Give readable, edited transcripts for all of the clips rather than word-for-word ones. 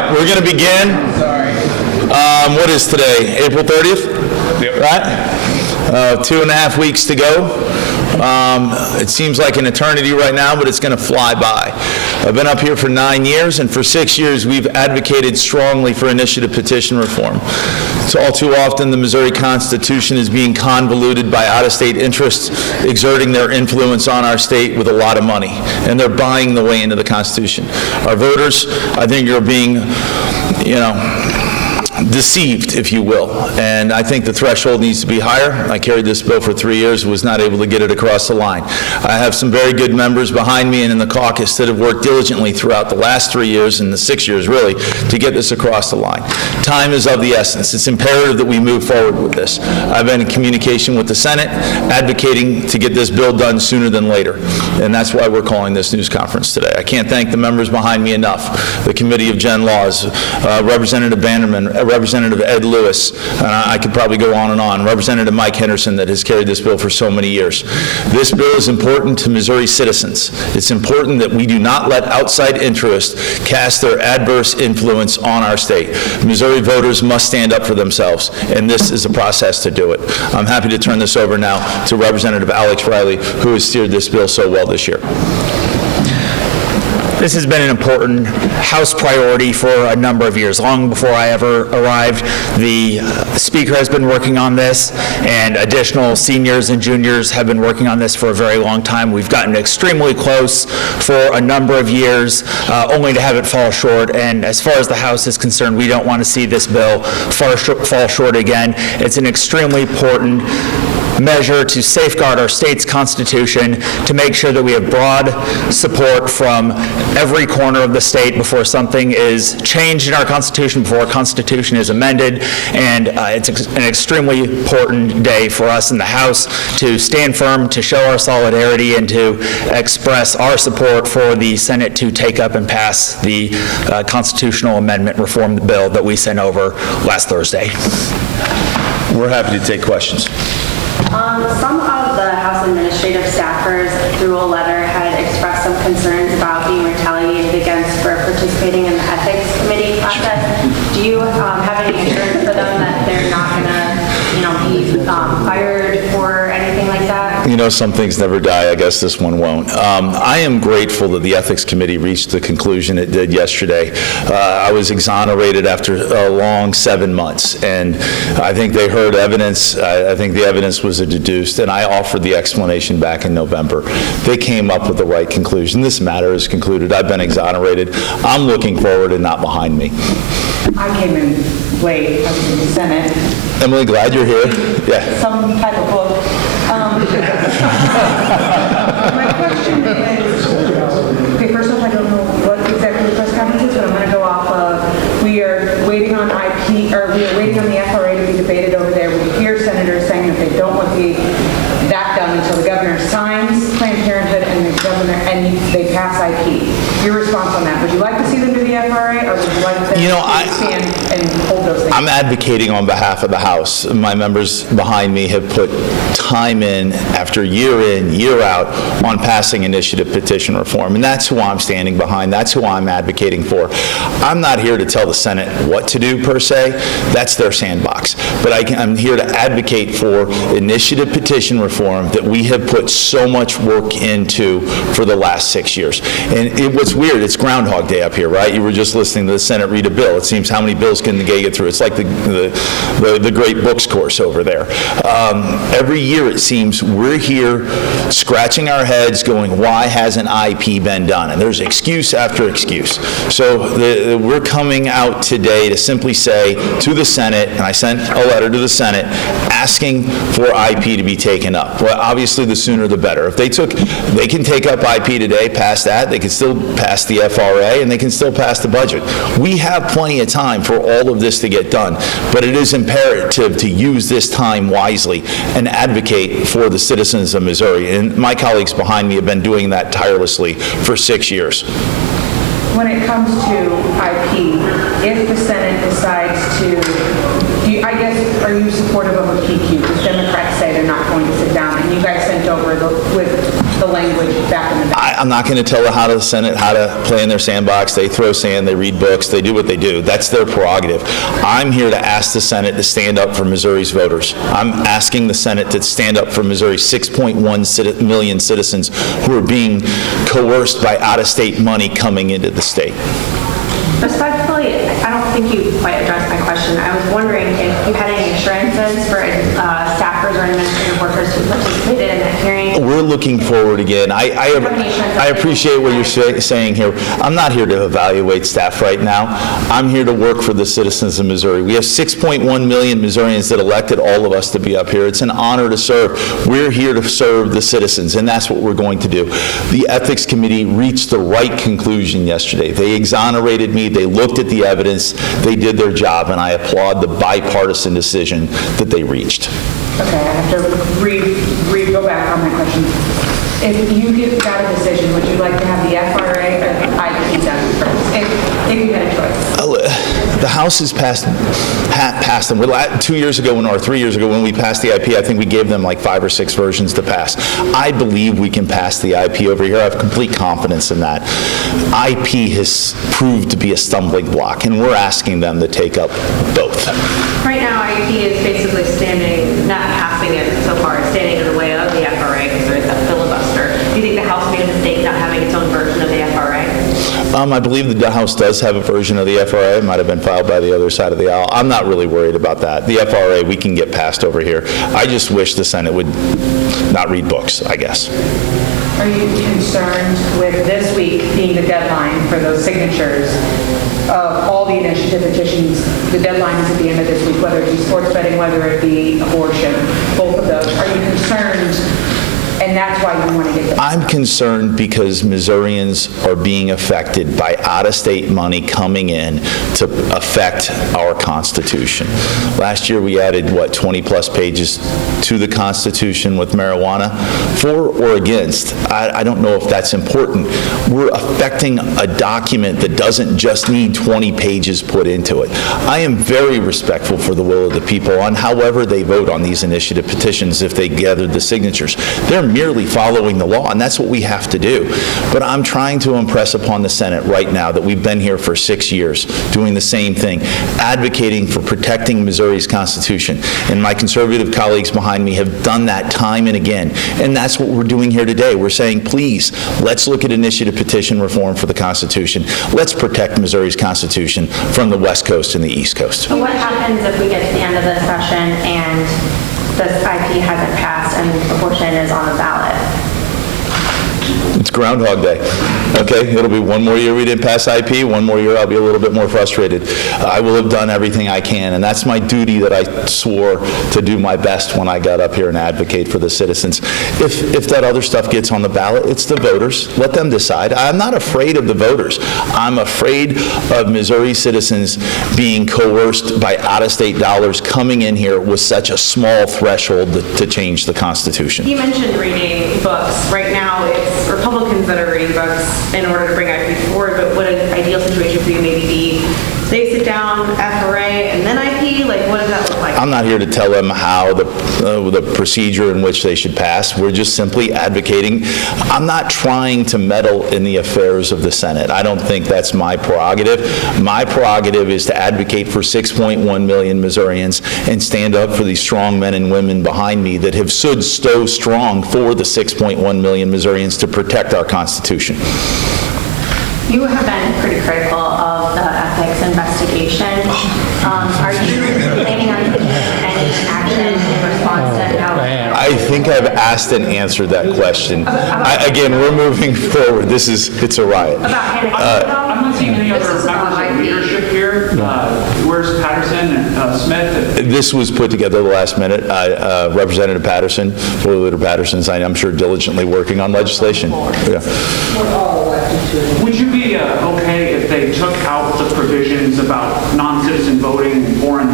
right, we're going to begin. What is today? April 30th? Yep. Right? 2.5 weeks to go. It seems like an eternity right now, but it's going to fly by. I've been up here for 9 years, and for 6 years we've advocated strongly for initiative petition reform. So all too often the Missouri Constitution is being convoluted by out-of-state interests exerting their influence on our state with a lot of money, and they're buying the way into the Constitution. Our voters, I think, are being, deceived, if you will, and I think the threshold needs to be higher. I carried this bill for 3 years, was not able to get it across the line. I have some very good members behind me and in the caucus that have worked diligently throughout the last 3 years and the 6 years, really, to get this across the line. Time is of the essence. It's imperative that we move forward with this. I've been in communication with the Senate, advocating to get this bill done sooner than later, and that's why we're calling this news conference today. I can't thank the members behind me enough. The Committee of Gen Laws, Representative Bannerman, Representative Ed Lewis, and I could probably go on and on, Representative Mike Henderson that has carried this bill for so many years. This bill is important to Missouri citizens. It's important that we do not let outside interests cast their adverse influence on our state. Missouri voters must stand up for themselves, and this is a process to do it. I'm happy to turn this over now to Representative Alex Riley, who has steered this bill so well this year. This has been an important House priority for a number of years. Long before I ever arrived, the Speaker has been working on this, and additional seniors and juniors have been working on this for a very long time. We've gotten extremely close for a number of years, only to have it fall short. And as far as the House is concerned, we don't want to see this bill fall short again. It's an extremely important measure to safeguard our state's constitution, to make sure that we have broad support from every corner of the state before something is changed in our constitution, before our constitution is amended. And it's an extremely important day for us in the House to stand firm, to show our solidarity, and to express our support for the Senate to take up and pass the constitutional amendment reform bill that we sent over last Thursday. We're happy to take questions. Some of the House administrative staffers, through a letter, had expressed some concerns about being retaliated against for participating in the ethics committee process. Do you have any assurance for them that they're not going to, be fired or anything like that? Some things never die. I guess this one won't. I am grateful that the Ethics Committee reached the conclusion it did yesterday. I was exonerated after a long 7 months, and I think they heard evidence. I think the evidence was deduced, and I offered the explanation back in November. They came up with the right conclusion. This matter is concluded. I've been exonerated. I'm looking forward and not behind me. I came in late. I was in the Senate. Emily, glad you're here. Yeah. Some type of book. My question is, okay, first off, I don't know what exactly the press conference is, but I'm going to go off of, we are waiting on we are waiting on the FRA to be debated over there. We hear senators saying that they don't want that done until the governor signs Planned Parenthood and they pass IP. Your response on that? Would you like to see them do the FRA, or would you like them to stand and hold those things? I'm advocating on behalf of the House. My members behind me have put time in, year out, on passing initiative petition reform, and that's who I'm standing behind. That's who I'm advocating for. I'm not here to tell the Senate what to do, per se. That's their sandbox. But I'm here to advocate for initiative petition reform that we have put so much work into for the last 6 years. And what's weird, it's Groundhog Day up here, right? You were just listening to the Senate read a bill. It seems, how many bills can the gay get through? It's like the great books course over there. Every year, it seems, we're here scratching our heads going, why hasn't IP been done? And there's excuse after excuse. So we're coming out today to simply say to the Senate, and I sent a letter to the Senate asking for IP to be taken up. Well, obviously, the sooner the better. If they can take up IP today, pass that, they can still pass the FRA, and they can still pass the budget. We have plenty of time for all of this to get done, but it is imperative to use this time wisely and advocate for the citizens of Missouri. And my colleagues behind me have been doing that tirelessly for 6 years. When it comes to IP, if the Senate decides to, are you supportive of a PQ? Because Democrats say they're not going to sit down, and you guys sent over with the language back in the day. I'm not going to tell the Senate how to play in their sandbox. They throw sand, they read books, they do what they do. That's their prerogative. I'm here to ask the Senate to stand up for Missouri's voters. I'm asking the Senate to stand up for Missouri's 6.1 million citizens who are being coerced by out-of-state money coming into the state. Respectfully, I don't think you quite addressed my question. I was wondering if you had any assurances for staffers or administrative workers who participated in that hearing. We're looking forward again. I appreciate what you're saying here. I'm not here to evaluate staff right now. I'm here to work for the citizens of Missouri. We have 6.1 million Missourians that elected all of us to be up here. It's an honor to serve. We're here to serve the citizens, and that's what we're going to do. The Ethics Committee reached the right conclusion yesterday. They exonerated me. They looked at the evidence. They did their job, and I applaud the bipartisan decision that they reached. Okay, I have to go back on my question. If you got a decision, would you like to have the FRA or the IP done first? If you had a choice. The House has passed them. 2 years ago, or 3 years ago, when we passed the IP, I think we gave them like 5 or 6 versions to pass. I believe we can pass the IP over here. I have complete confidence in that. IP has proved to be a stumbling block, and we're asking them to take up both. Right now, IP is basically not passing it so far, standing in the way of the FRA because there's that filibuster. Do you think the House made a mistake not having its own version of the FRA? I believe the House does have a version of the FRA. It might have been filed by the other side of the aisle. I'm not really worried about that. The FRA, we can get passed over here. I just wish the Senate would not read books, I guess. Are you concerned with this week being the deadline for those signatures of all the initiative petitions? The deadline is at the end of this week, whether it be sports betting, whether it be abortion, both of those. Are you concerned? And that's why you want to get them? I'm concerned because Missourians are being affected by out-of-state money coming in to affect our Constitution. Last year, we added, 20-plus pages to the Constitution with marijuana. For or against, I don't know if that's important. We're affecting a document that doesn't just need 20 pages put into it. I am very respectful for the will of the people on however they vote on these initiative petitions if they gathered the signatures. They're merely following the law, and that's what we have to do. But I'm trying to impress upon the Senate right now that we've been here for 6 years doing the same thing, advocating for protecting Missouri's Constitution. And my conservative colleagues behind me have done that time and again. And that's what we're doing here today. We're saying, please, let's look at initiative petition reform for the Constitution. Let's protect Missouri's Constitution from the West Coast and the East Coast. So what happens if we get to the end of the session and this IP hasn't passed and abortion is on the ballot? It's Groundhog Day. Okay? It'll be one more year we didn't pass IP, one more year I'll be a little bit more frustrated. I will have done everything I can, and that's my duty that I swore to do my best when I got up here and advocate for the citizens. If that other stuff gets on the ballot, it's the voters. Let them decide. I'm not afraid of the voters. I'm afraid of Missouri citizens being coerced by out-of-state dollars coming in here with such a small threshold to change the Constitution. You mentioned reading books. Right now, it's Republicans that are reading books in order to bring IP forward, but would an ideal situation for you maybe be they sit down, FRA, and then IP? Like, what does that look like? I'm not here to tell them how the procedure in which they should pass. We're just simply advocating. I'm not trying to meddle in the affairs of the Senate. I don't think that's my prerogative. My prerogative is to advocate for 6.1 million Missourians and stand up for these strong men and women behind me that have stood so strong for the 6.1 million Missourians to protect our Constitution. You have been pretty critical of the ethics investigation. Are you planning on taking any action in response to how? I think I've asked and answered that question. Again, we're moving forward. It's a riot. About Hannah I'm not seeing any other members of leadership here. Where's Patterson and Smith? This was put together the last minute. Representative Patterson, Floor Leader Patterson's, I'm sure, diligently working on legislation. Yeah. Would you be okay if they took out the provisions about non-citizen voting and foreign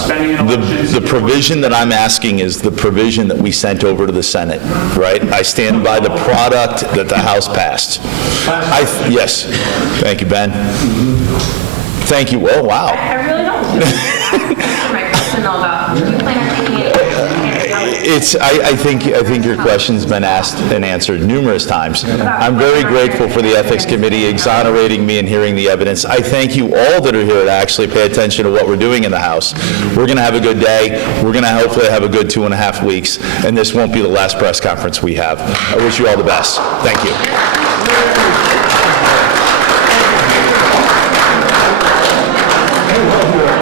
spending in elections? The provision that I'm asking is the provision that we sent over to the Senate, right? I stand by the product that the House passed. Yes. Thank you, Ben. Thank you. Oh, wow. I really don't. My question to know about, do you plan on taking any action? I think your question's been asked and answered numerous times. I'm very grateful for the Ethics Committee exonerating me and hearing the evidence. I thank you all that are here to actually pay attention to what we're doing in the House. We're going to have a good day. We're going to hopefully have a good 2.5 weeks, and this won't be the last press conference we have. I wish you all the best. Thank you.